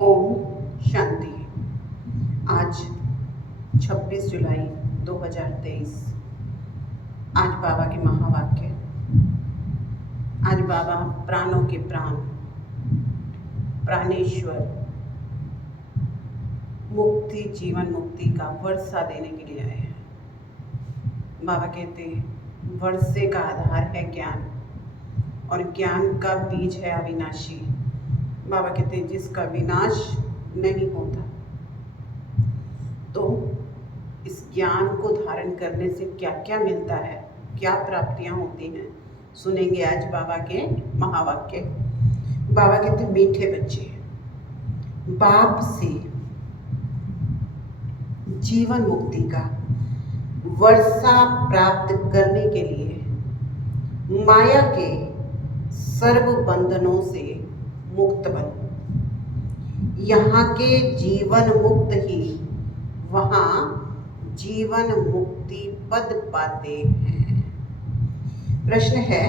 ओम शांति। आज 26 जुलाई 2023। आज बाबा के महावाक्य। आज बाबा प्राणों के प्राण, प्राणेश्वर, मुक्ति, जीवन मुक्ति का वर्षा देने के लिए आए हैं। बाबा कहते हैं वर्षे का आधार है ज्ञान और ज्ञान का बीज है अविनाशी। बाबा कहते हैं जिसका विनाश नहीं होता। तो इस ज्ञान को धारण करने से क्या क्या मिलता है, क्या प्राप्तियां होती हैं, सुनेंगे आज बाबा के महावाक्य। बाबा कहते हैं मीठे बच्चे, बाप से जीवन मुक्ति का वर्षा प्राप्त करने के लिए माया के सर्व बंधनों से मुक्त बनो। यहाँ के जीवन मुक्त ही वहाँ जीवन मुक्ति पद पाते हैं। प्रश्न है,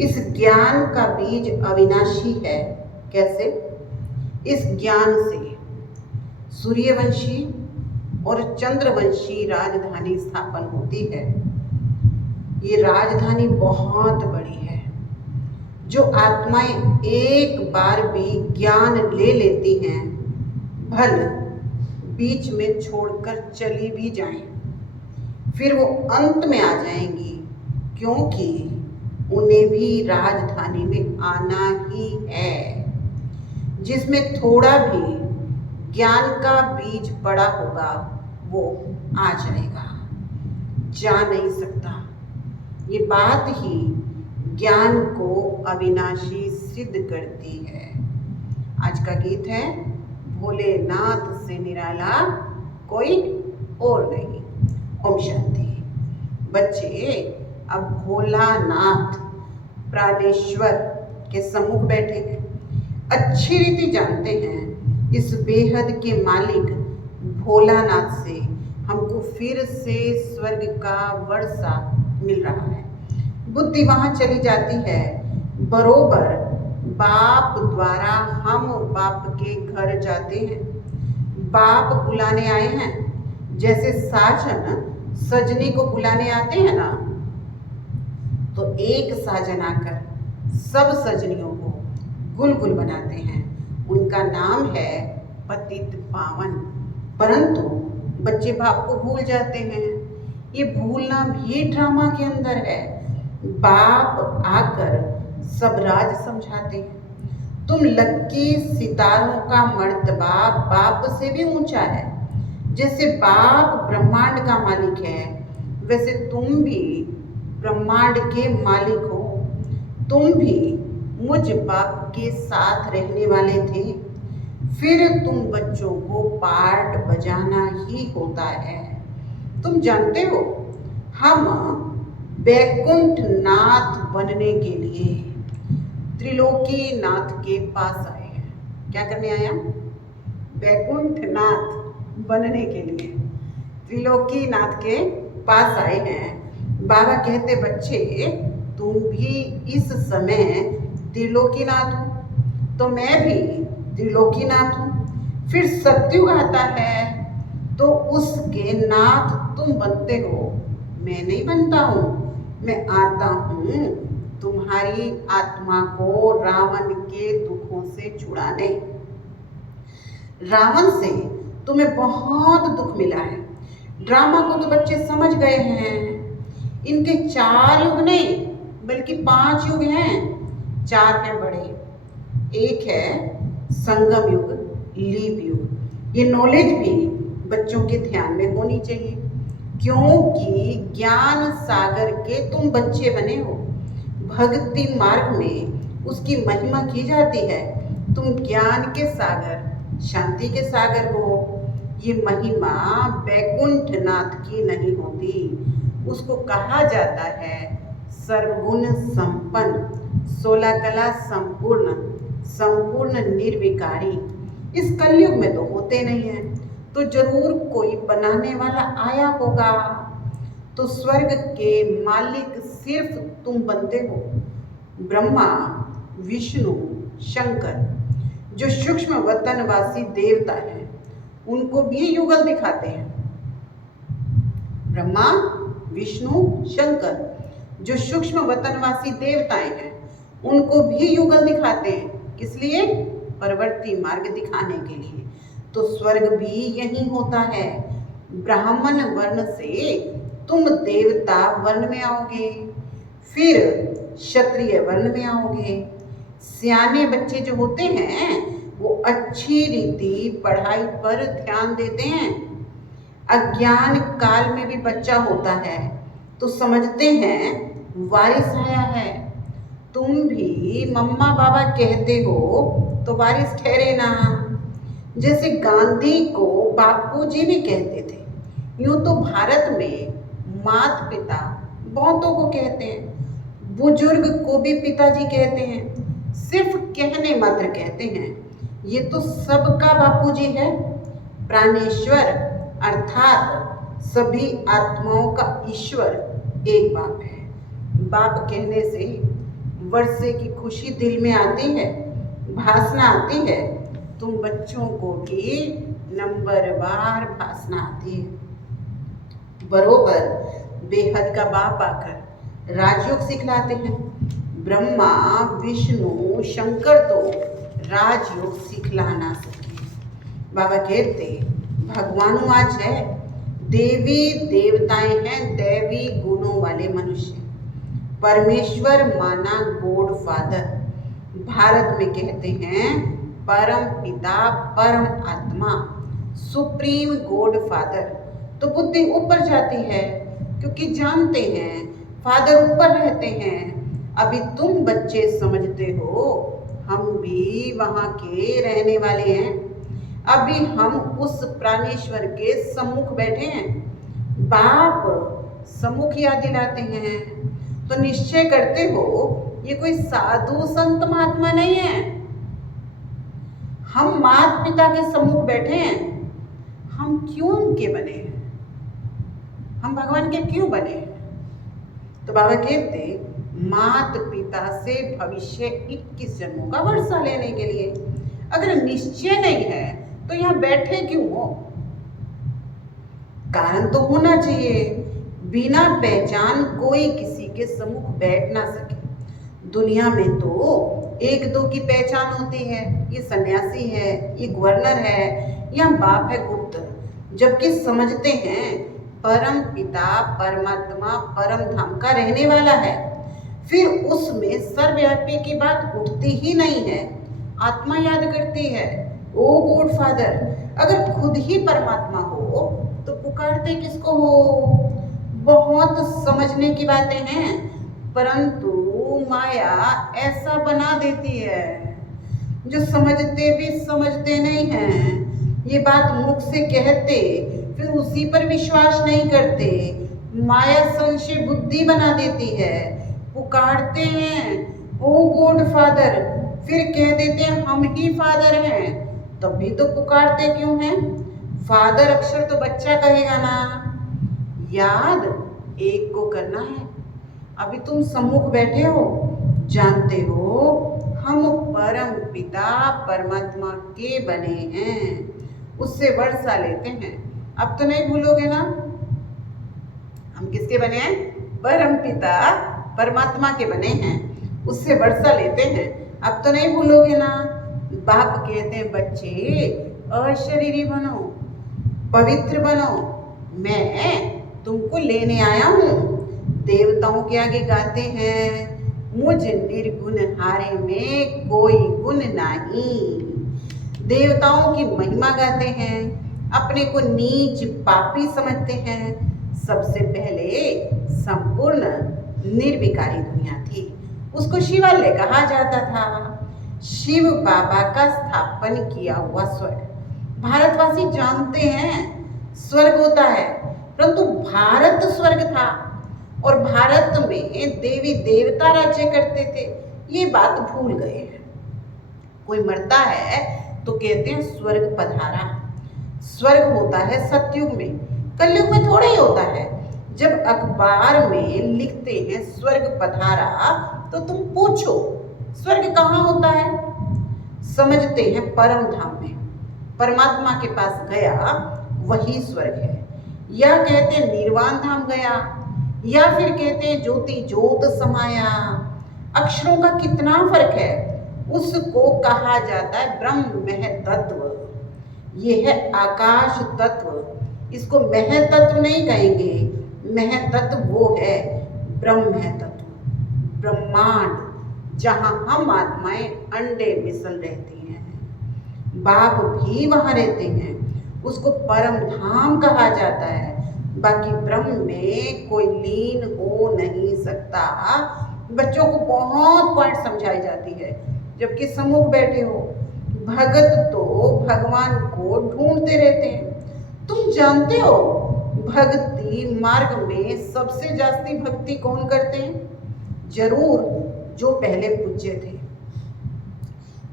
इस ज्ञान का बीज अविनाशी है, कैसे? इस ज्ञान से सूर्यवंशी और चंद्रवंशी राजधानी स्थापन होती है। ये राजधानी बहुत बड़ी है। जो आत्माएं एक बार भी ज्ञान ले लेती हैं, भल बीच में छोड़कर चली भी जाएं, फिर वो अंत में आ जाएंगी, क्योंकि उन्हें भी राजधानी में आना ही है। जिसमें थोड़ा भी ज्ञान का बीज पड़ा होगा वो आ जाएगा, जा नहीं सकता। ये बात ही ज्ञान को अविनाशी सिद्ध करती है। आज का गीत है, भोलेनाथ से निराला कोई और नहीं। ओम शांति। बच्चे, अब भोलानाथ प्राणेश्वर के सम्मुख बैठे हैं, अच्छी रीति जानते हैं इस बेहद के मालिक भोलानाथ से हमको फिर से स्वर्ग का वर्षा मिल रहा है। बुद्धि वहाँ चली जाती है, बरोबर बाप द्वारा हम बाप के घर जाते हैं। बाप बुलाने आए हैं, जैसे साजन सजनी को बुलाने आते हैं ना, तो एक साजन आकर सब सजनियों को गुलगुल बनाते हैं। उनका नाम है पतित पावन। परंतु बच्चे बाप को भूल जाते हैं। ये भूलना भी ड्रामा के अंदर है। बाप आकर सब राज समझाते हैं। तुम लक्की सितारों का मर्तबा बाप से भी ऊंचा है। जैसे बाप ब्रह्मांड का मालिक है, वैसे तुम भी ब्रह्मांड के मालिक हो। तुम भी मुझ बाप के साथ रहने वाले थे। फिर तुम बच्चों को पार्ट बजाना ही होता है। तुम जानते हो, हम वैकुंठ नाथ बनने के लिए त्रिलोकी नाथ के पास आए हैं। क्या करने आए हम? वैकुंठ नाथ बनने के लिए त्रिलोकी नाथ के पास आए हैं। बाबा कहते बच्चे, तुम भी इस समय त्रिलोकी नाथ हो, तो मैं भी त्रिलोकी नाथ हूँ। फिर सत्युग आता है तो उसके नाथ तुम बनते हो, मैं नहीं बनता हूँ। मैं आता हूँ तुम्हारी आत्मा को रावण के दुखों से छुड़ाने। रावण से तुम्हें बहुत दुख मिला है। ड्रामा को तो बच्चे समझ गए हैं। इनके 4 युग नहीं बल्कि 5 युग हैं। 4 हैं बड़े, एक है संगम युग, लीप युग। ये नॉलेज भी बच्चों के ध्यान में होनी चाहिए, क्योंकि ज्ञान सागर के तुम बच्चे बने हो। भक्ति मार्ग में उसकी महिमा की जाती है। तुम ज्ञान के सागर, शांति के सागर हो। ये महिमा वैकुंठ नाथ की नहीं होती। उसको कहा जाता है सर्वगुण संपन्न, 16 कला संपूर्ण, संपूर्ण निर्विकारी। इस कलयुग में तो होते नहीं हैं, तो जरूर कोई बनाने वाला आया होगा। तो स्वर्ग के मालिक सिर्फ तुम बनते हो। ब्रह्मा, विष्णु, शंकर जो सूक्ष्म वतनवासी देवता हैं उनको भी युगल दिखाते हैं। ब्रह्मा, विष्णु, शंकर जो सूक्ष्म वतनवासी देवताएं हैं उनको भी युगल दिखाते हैं। किस लिए? परवर्ती मार्ग दिखाने के लिए। तो स्वर्ग भी यही होता है। ब्राह्मण वर्ण से तुम देवता वर्ण में आओगे, फिर क्षत्रिय वर्ण में आओगे। सियाने बच्चे जो होते हैं वो अच्छी रीति पढ़ाई पर ध्यान देते हैं। अज्ञान काल में भी बच्चा होता है तो समझते हैं वारिस आया है। तुम भी मम्मा बाबा कहते हो तो वारिस ठहरे ना। जैसे गांधी को बापूजी भी कहते थे, यूं तो भारत में माता पिता बहुतों को कहते हैं, बुजुर्ग को भी पिताजी कहते हैं, सिर्फ कहने मात्र कहते हैं। ये तो सबका बापूजी है। प्राणेश्वर अर्थात सभी आत्माओं का ईश्वर एक बाप है। बाप कहने से वर्षे की खुशी दिल में आती है, भासना आती है। तुम बच्चों को भी नंबरवार भासना आती है। बरोबर बेहद का बाप आकर राजयोग सिखलाते हैं। ब्रह्मा, विष्णु, शंकर तो राजयोग सिखला ना सके। बाबा कहते भगवान आज है, देवी देवताएं हैं दैवी गुणों वाले मनुष्य। परमेश्वर माना गॉड फादर। भारत में कहते हैं परम पिता, परम आत्मा, सुप्रीम गॉड फादर। तो बुद्धि ऊपर जाती है क्योंकि जानते हैं फादर ऊपर रहते हैं। अभी तुम बच्चे समझते हो हम भी वहाँ के रहने वाले हैं। अभी हम उस प्राणेश्वर के सम्मुख बैठे हैं। बाप सम्मुख याद दिलाते हैं तो निश्चय करते हो ये कोई साधु संत महात्मा नहीं है। हम माता पिता के सम्मुख बैठे हैं। हम क्यों उनके बने हैं? हम भगवान के क्यों बने हैं? तो बाबा कहते माता पिता से भविष्य 21 जन्मों का वर्षा लेने के लिए। अगर निश्चय नहीं है तो यहाँ बैठे क्यों हो? कारण तो होना चाहिए। बिना पहचान कोई किसी के सम्मुख बैठ ना सके। दुनिया में तो एक दो की पहचान होती है, ये सन्यासी है, ये गवर्नर है, या बाप है गुप्त। जबकि समझते हैं परम पिता परमात्मा परम धाम का रहने वाला है। फिर उसमें सर्वव्यापी की बात उठती ही नहीं है। आत्मा याद करती है, ओ गॉड फादर। अगर खुद ही परमात्मा हो तो पुकारते किसको हो? बहुत समझने की बातें हैं, परंतु माया ऐसा बना देती है जो समझते भी समझते नहीं हैं। ये बात मुख से कहते फिर उसी पर विश्वास नहीं करते। माया संशय बुद्धि बना देती है। पुकारते हैं ओ गॉड फादर, फिर कह देते हैं हम ही फादर हैं। तभी तो पुकारते क्यों हैं? फादर अक्षर तो बच्चा कहेगा ना। याद एक को करना है। अभी तुम सम्मुख बैठे हो, जानते हो हम परम पिता परमात्मा के बने हैं, उससे वर्षा लेते हैं। अब तो नहीं भूलोगे ना हम किसके बने हैं? परम पिता परमात्मा के बने हैं, उससे वर्षा लेते हैं। अब तो नहीं भूलोगे ना। बाप कहते हैं बच्चे अशरीरी बनो, पवित्र बनो, मैं तुमको लेने आया हूँ। देवताओं के आगे गाते हैं मुझ निर्गुण हारे में कोई गुण नहीं। देवताओं की महिमा गाते हैं, अपने को नीच पापी समझते हैं। सबसे पहले संपूर्ण निर्विकारी दुनिया थी, उसको शिवालय कहा जाता था। शिव बाबा का स्थापन किया हुआ स्वर्ग। भारतवासी जानते हैं स्वर्ग होता है, परंतु भारत स्वर्ग था और भारत में देवी देवता राज्य करते थे। ये बात भूल गए हैं। कोई मरता है तो कहते हैं स्वर्ग पधारा। स्वर्ग होता है सतयुग में, कलयुग में थोड़ा ही होता है। जब अखबार में लिखते हैं स्वर्ग पधारा तो तुम पूछो स्वर्ग कहाँ होता है? समझते हैं परम धाम में, परमात्मा के पास गया वही स्वर्ग है, या कहते हैं निर्वाण धाम गया, या फिर कहते हैं ज्योति ज्योत समाया। अक्षरों का कितना फर्क है। उसको कहा जाता है ब्रह्म तत्व। ये है आकाश तत्व। इसको मह तत्व नहीं कहेंगे, मह तत्व वो है ब्रह्म तत्व, ब्रह्मांड, जहाँ हम आत्माएं अंडे मिसल रहती हैं, बाप भी वहाँ रहते हैं। उसको परम धाम कहा जाता है। बाकी ब्रह्म में कोई लीन हो नहीं सकता। बच्चों को बहुत पॉइंट समझाई जाती है, जबकि सम्मुख बैठे हो। भगत तो भगवान को ढूंढते रहते हैं। तुम जानते हो भक्ति मार्ग में सबसे जास्ती भक्ति कौन करते हैं? जरूर जो पहले पूज्य थे,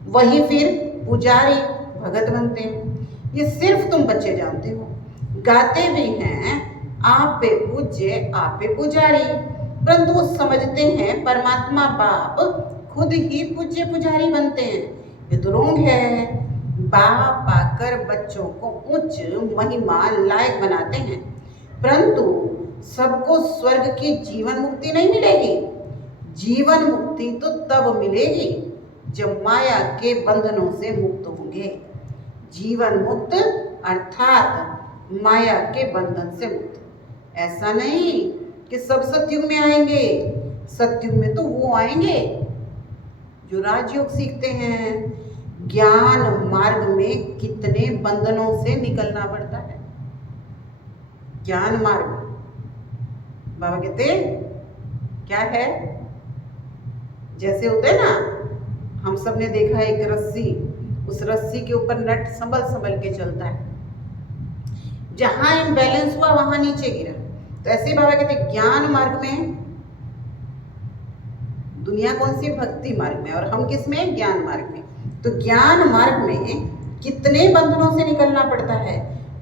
वही फिर पुजारी भगत बनते हैं। ये सिर्फ तुम बच्चे जानते हो। गाते भी हैं आप पे पूज्य आप पे पुजारी, परंतु वो समझते हैं परमात्मा बाप खुद ही पूज्य पुजारी बनते हैं। ये तो रोंग है। बाप आकर बच्चों को उच्च महिमा लायक बनाते हैं, परंतु सबको स्वर्ग की जीवन मुक्ति नहीं मिलेगी। जीवन मुक्ति तो तब मिलेगी जब माया के बंधनों से मुक्त होंगे। जीवन मुक्त अर्थात माया के बंधन से मुक्त। ऐसा नहीं कि सब सतयुग में आएंगे। सतयुग में तो वो आएंगे जो राजयोग सीखते हैं। ज्ञान मार्ग में कितने बंधनों से निकलना पड़ता है। ज्ञान मार्ग बाबा कहते क्या है, जैसे होते हैं ना, हम सब ने देखा एक रस्सी, उस रस्सी के ऊपर नट संभल संभल के चलता है, जहां इम्बैलेंस हुआ वहां नीचे गिरा। तो ऐसे बाबा कहते ज्ञान मार्ग में, दुनिया कौन सी? भक्ति मार्ग में, और हम किस में? ज्ञान मार्ग में। तो ज्ञान मार्ग में कितने बंधनों से निकलना पड़ता है।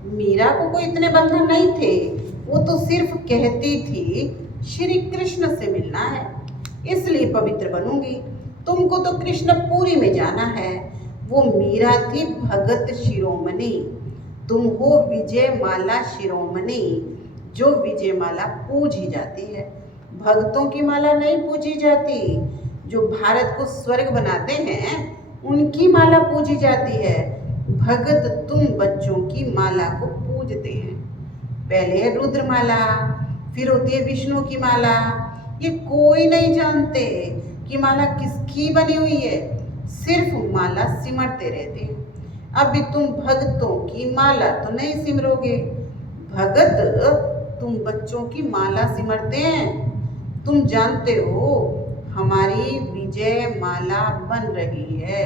मीरा को कोई इतने बंधन नहीं थे, वो तो सिर्फ कहती थी श्री कृष्ण से मिलना है, इसलिए पवित्र बनूंगी। तुमको तो कृष्ण पूरी में जाना है। वो मीरा थी भगत शिरोमणि, तुम हो विजय माला शिरोमणि, जो विजय माला पूजी जाती है। भक्तों की माला नहीं पूजी जाती। जो भारत को स्वर्ग बनाते हैं उनकी माला पूजी जाती है। भगत तुम बच्चों की माला को पूजते हैं। पहले है रुद्र माला, फिर होती है विष्णु की माला। ये कोई नहीं जानते कि माला किसकी बनी हुई है, सिर्फ माला सिमरते रहते हैं। अभी तुम भक्तों की माला तो नहीं सिमरोगे। भगत तुम बच्चों की माला सिमरते हैं। तुम जानते हो हमारी विजय माला बन रही है,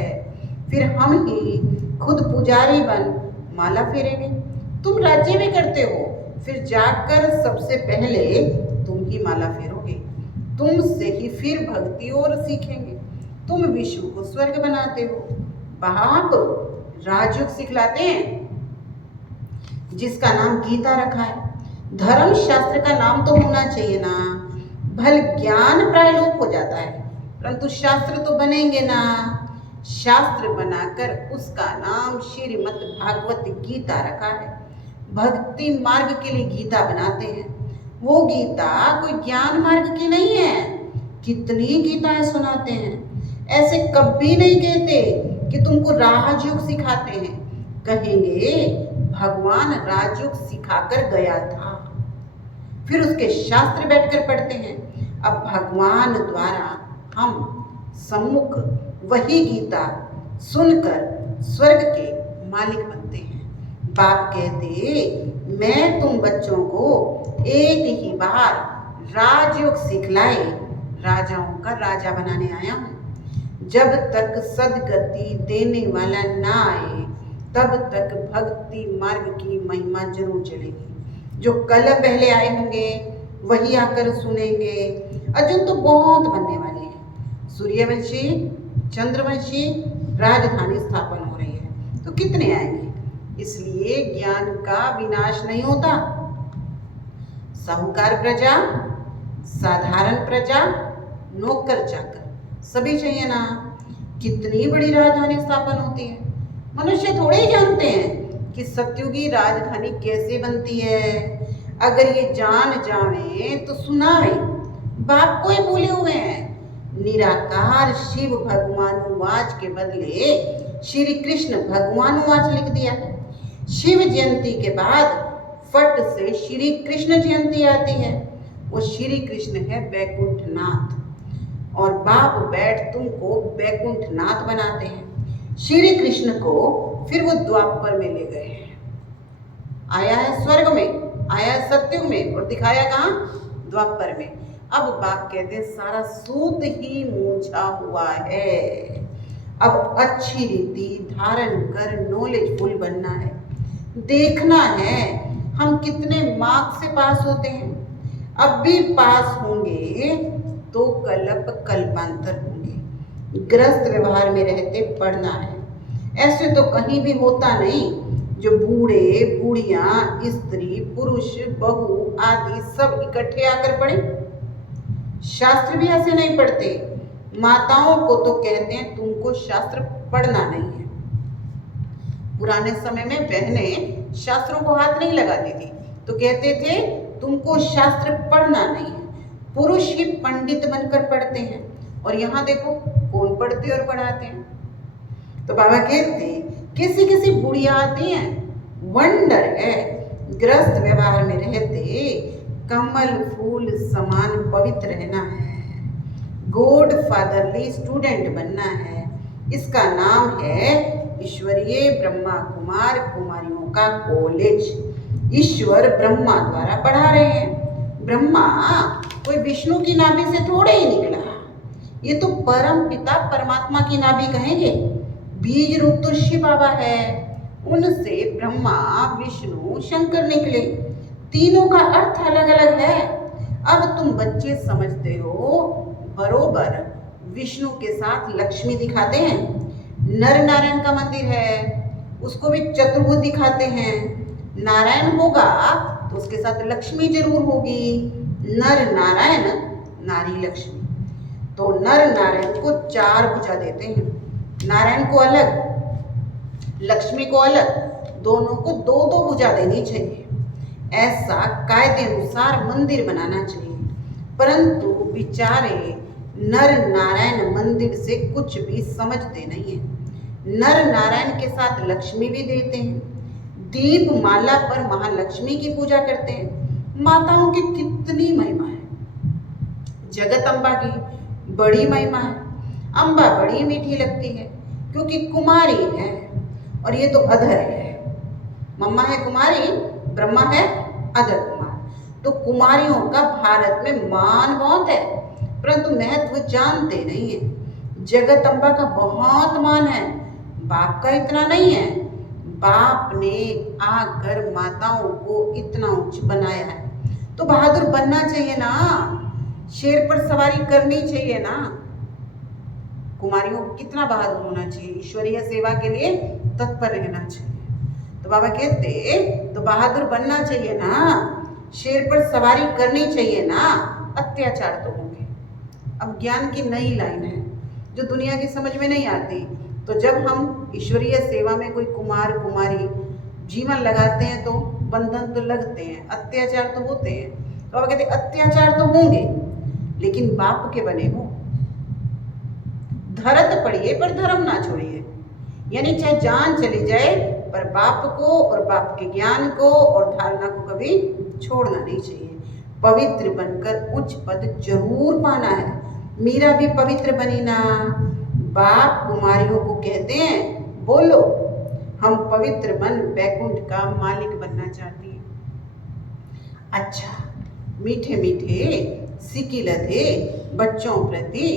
फिर हम ही खुद पुजारी बन माला फेरेंगे। तुम राज्य में करते हो, फिर जाकर सबसे पहले तुम ही माला फेरोगे। तुमसे ही फिर भक्ति और सीखेंगे। तुम विश्व को स्वर्ग बनाते हो। बाप राजयोग सिखलाते हैं, जिसका नाम गीता रखा है। धर्म शास्त्र का नाम तो होना चाहिए ना। भल ज्ञान प्राय लोप हो जाता है, परंतु शास्त्र तो बनेंगे ना। शास्त्र बनाकर उसका नाम श्रीमद् भागवत गीता रखा है। भक्ति मार्ग के लिए गीता बनाते हैं। वो गीता कोई ज्ञान मार्ग की नहीं है। कितनी गीताएं सुनाते हैं। ऐसे कभी नहीं कहते कि तुमको राजयोग सिखाते हैं। कहेंगे भगवान राजयोग सिखाकर गया था, फिर उसके शास्त्र बैठकर पढ़ते हैं। अब भगवान द्वारा हम सम्मुख वही गीता सुनकर स्वर्ग के मालिक बनते हैं। बाप कहते मैं तुम बच्चों को एक ही बार राजयोग सिखलाए राजाओं का राजा बनाने आया हूँ। जब तक सदगति देने वाला ना आए तब तक भक्ति मार्ग की महिमा जरूर चलेगी। जो कल पहले आए होंगे वही आकर सुनेंगे। अर्जुन तो बहुत बनने वाले हैं। सूर्यवंशी, चंद्रवंशी राजधानी स्थापन हो रही है, तो कितने आएंगे। इसलिए ज्ञान का विनाश नहीं होता। साहूकार प्रजा, साधारण प्रजा, नौकर चाकर सभी चाहिए ना। कितनी बड़ी राजधानी स्थापन होती है। मनुष्य थोड़े ही जानते हैं कि सत्युगी राजधानी कैसे बनती है। अगर ये जान जावे तो सुनावे, बाप को ही भूले हुए हैं। निराकार शिव भगवानुवाच के बदले श्री कृष्ण भगवानुवाच लिख दिया है। शिव जयंती के बाद फट से श्री कृष्ण जयंती आती है। वो श्री कृष्ण है बैकुंठनाथ, और बाप बैठ तुमको बैकुंठनाथ बनाते हैं। श्री कृष्ण को फिर वो द्वापर में ले गए हैं। आया है स्वर्ग में, आया है सत्युग में, और दिखाया कहाँ? द्वापर में। अब बाप कहते हैं सारा सूत ही मूंझा हुआ है। अब अच्छी रीति धारण कर नॉलेजफुल बनना है। देखना है हम कितने मार्क्स से पास होते हैं। अब भी पास होंगे तो कल्प कल्पांतर होंगे। ग्रस्त व्यवहार में रहते पढ़ना है। ऐसे तो कहीं भी होता नहीं जो बूढ़े बूढ़ियां स्त्री पुरुष बहू आदि सब इकट्ठे आकर पढ़े। शास्त्र भी ऐसे नहीं पढ़ते। माताओं को तो कहते हैं तुमको शास्त्र पढ़ना नहीं है। पुराने समय में बहनें शास्त्रों को हाथ नहीं लगाती थी, तो कहते थे तुमको शास्त्र पढ़ना नहीं है। पुरुष ही पंडित बनकर पढ़ते हैं, और यहाँ देखो कौन पढ़ते और पढ़ाते हैं। तो बाबा कहते किसी किसी बुढ़िया आती हैं, वंडर है। ग्रस्त व्यवहार में रहते कमल फूल समान पवित्र रहना है। गॉड फादरली स्टूडेंट बनना है। इसका नाम है ईश्वरीय ब्रह्मा कुमार कुमारियों का कॉलेज। ईश्वर ब्रह्मा द्वारा पढ़ा रहे हैं। ब्रह्मा कोई विष्णु की नाभि से थोड़े ही निकला, ये तो परम पिता परमात्मा की नाभि कहेंगे। बीज रूप तो शिव बाबा है, उनसे ब्रह्मा विष्णु शंकर निकले। तीनों का अर्थ अलग अलग है। अब तुम बच्चे समझते हो बरोबर। विष्णु के साथ लक्ष्मी दिखाते हैं। नर नारायण का मंदिर है, उसको भी चतुर्भुज दिखाते हैं। नारायण होगा तो उसके साथ लक्ष्मी जरूर होगी। नर नारायण नारी लक्ष्मी। तो नर नारायण को 4 भुजा देते हैं। नारायण को अलग, लक्ष्मी को अलग, दोनों को 2-2 भुजा देनी चाहिए। ऐसा कायदे अनुसार मंदिर बनाना चाहिए। परंतु बेचारे नर नारायण मंदिर से कुछ भी समझते नहीं है। नर नारायण के साथ लक्ष्मी भी देते हैं। दीप माला पर महालक्ष्मी की पूजा करते हैं। माताओं की कितनी महिमा है। जगत अम्बा की बड़ी महिमा है। अम्बा बड़ी मीठी लगती है क्योंकि कुमारी है, और ये तो अधर है। मम्मा है कुमारी, ब्रह्मा है अधर कुमार। तो कुमारियों का भारत में मान बहुत है, परंतु महत्व जानते नहीं है। जगत अम्बा का बहुत मान है, बाप का इतना नहीं है। बाप ने आकर माताओं को इतना उच्च बनाया है, तो बहादुर बनना चाहिए ना। शेर पर सवारी करनी चाहिए ना। कुमारियों को कितना बहादुर होना चाहिए, ईश्वरीय सेवा के लिए तत्पर रहना चाहिए। तो बाबा कहते तो बहादुर बनना चाहिए ना, शेर पर सवारी करनी चाहिए ना। अत्याचार तो होंगे। अब ज्ञान की नई लाइन है जो दुनिया की समझ में नहीं आती। तो जब हम ईश्वरीय सेवा में कोई कुमार कुमारी जीवन लगाते हैं तो बंधन तो लगते हैं, अत्याचार तो होते हैं। तो बाबा कहते अत्याचार तो होंगे, लेकिन बाप के बने हो। धरत पड़िए पर धर्म ना छोड़िए। यानी चाहे जान चली जाए पर बाप को और बाप के ज्ञान को और धारणा को कभी छोड़ना नहीं चाहिए। पवित्र बनकर उच्च पद जरूर पाना है। मीरा भी पवित्र बनी ना। बाप कुमारियों को कहते हैं बोलो हम पवित्र बन बैकुंठ का मालिक बनना चाहती हैं। अच्छा, मीठे मीठे सिकिलधे बच्चों प्रति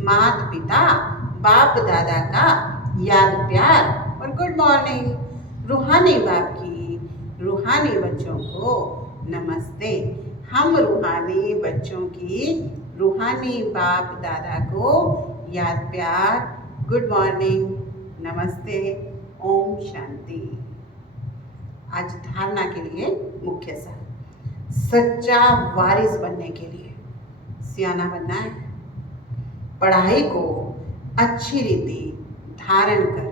माता पिता बाप दादा का याद प्यार और गुड मॉर्निंग। रूहानी बाप की रूहानी बच्चों को नमस्ते। हम रूहानी बच्चों की रूहानी बाप दादा को याद प्यार, गुड मॉर्निंग, नमस्ते, ओम शांति। आज धारणा के लिए मुख्य सार, सच्चा वारिस बनने के लिए सियाना बनना है। पढ़ाई को अच्छी रीति धारण कर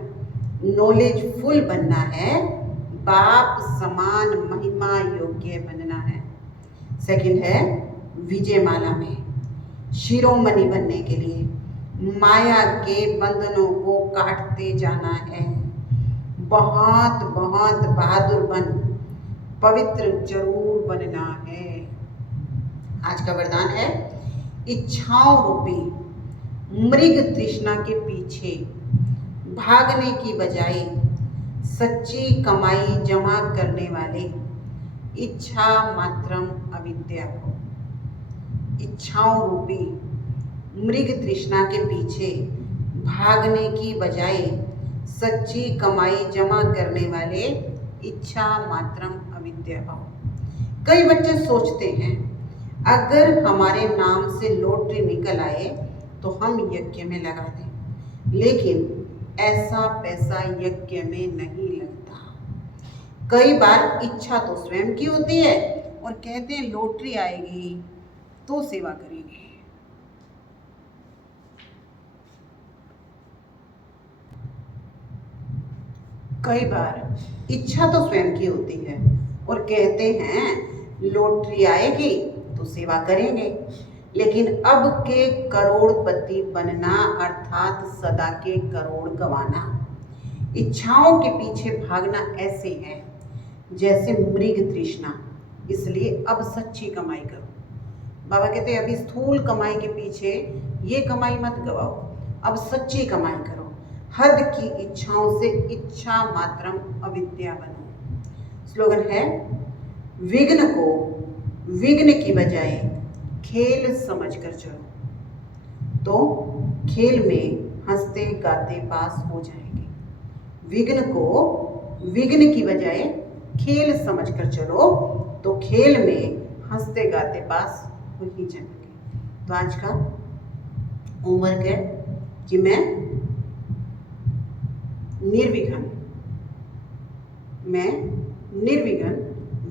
नॉलेजफुल बनना है, बाप समान महिमा योग्य बनना है। सेकंड है विजयमाला में शिरोमणि बनने के लिए माया के बंधनों को काटते जाना है। बहुत बहुत बहादुर बन, पवित्र जरूर बनना है। आज का वरदान है इच्छाओं रूपी मृग तृष्णा के पीछे भागने की बजाय सच्ची कमाई जमा करने वाले इच्छा मात्रम अविद्या हो। इच्छाओं रूपी मृग तृष्णा के पीछे भागने की बजाय सच्ची कमाई जमा करने वाले इच्छा मात्रम अविद्या हो। कई बच्चे सोचते हैं अगर हमारे नाम से लॉटरी निकल आए तो हम यज्ञ में लगा दें, लेकिन ऐसा पैसा यज्ञ में नहीं लगता। कई बार इच्छा तो स्वयं की होती है और कहते हैं लॉटरी आएगी तो सेवा करेंगे। कई बार इच्छा तो स्वयं की होती है और कहते हैं लॉटरी आएगी तो सेवा करेंगे, लेकिन अब के करोड़पति बनना अर्थात सदा के करोड़ गंवाना। इच्छाओं के पीछे भागना ऐसे है जैसे मृग तृष्णा। इसलिए अब सच्ची कमाई करो। बाबा कहते हैं अभी स्थूल कमाई के पीछे ये कमाई मत गवाओ, अब सच्ची कमाई करो। हद की इच्छाओं से इच्छा मात्रम अविद्या बनो। स्लोगन है विघ्न को विघ्न की बजाय खेल समझकर चलो तो खेल में हंसते गाते पास हो जाएंगे। विघ्न को विघ्न की बजाय खेल समझकर चलो तो खेल में हंसते गाते पास हो ही जाएंगे। तो आज का होमवर्क है कि मैं निर्विघ्न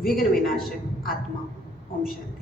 विघ्न विनाशक आत्मा हूँ। ओम शांति।